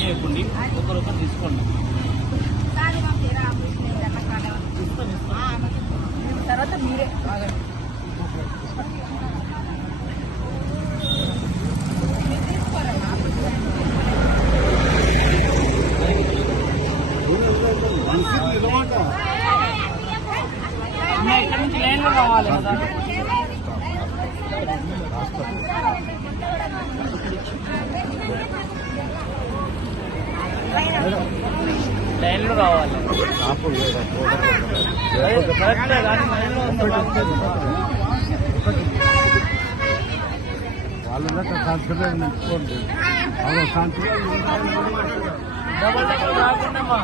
చేయకండి, ఒకరొకరు తీసుకోండి. తర్వాత మీరే ఇక్కడ నుంచి లైన్లో రావాలి కదా. లైన్లో రావాలి. వాళ్ళ కాన్సన్ట్రేట్ నేర్చుకోండి. డబల్ డబల్ రాకుండామా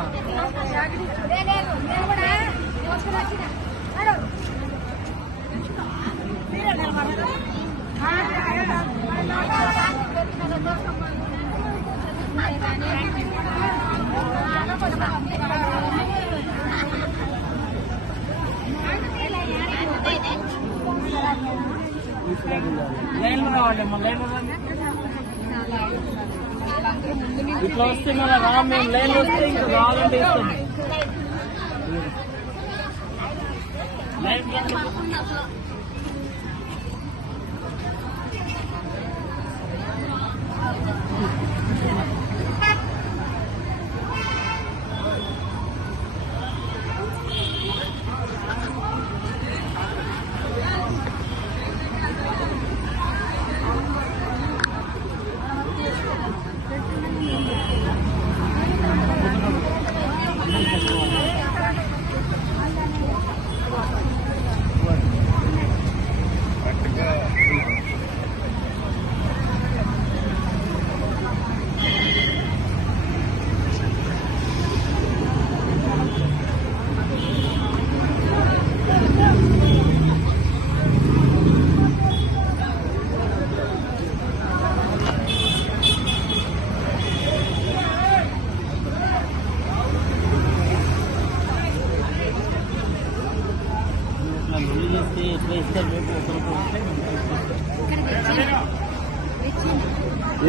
లైన్లో రావాలమ్మా. లైన్లో ఇట్లా వస్తే మన రా, మేము లైన్లో వస్తే ఇంకా రావాలంటే ఇస్తాం.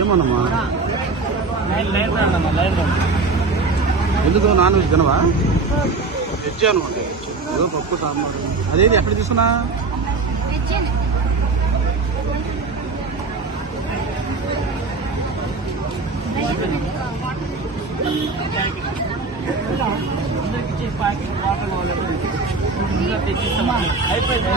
ఏమన్నమ్మా ఎందుకు నాన్ వెజ్ తినవా? వెజ్ అనమాట. ఏదో పప్పు సాంబార్. అదేది ఎక్కడ తీసుకున్నా? అయిపోయింది.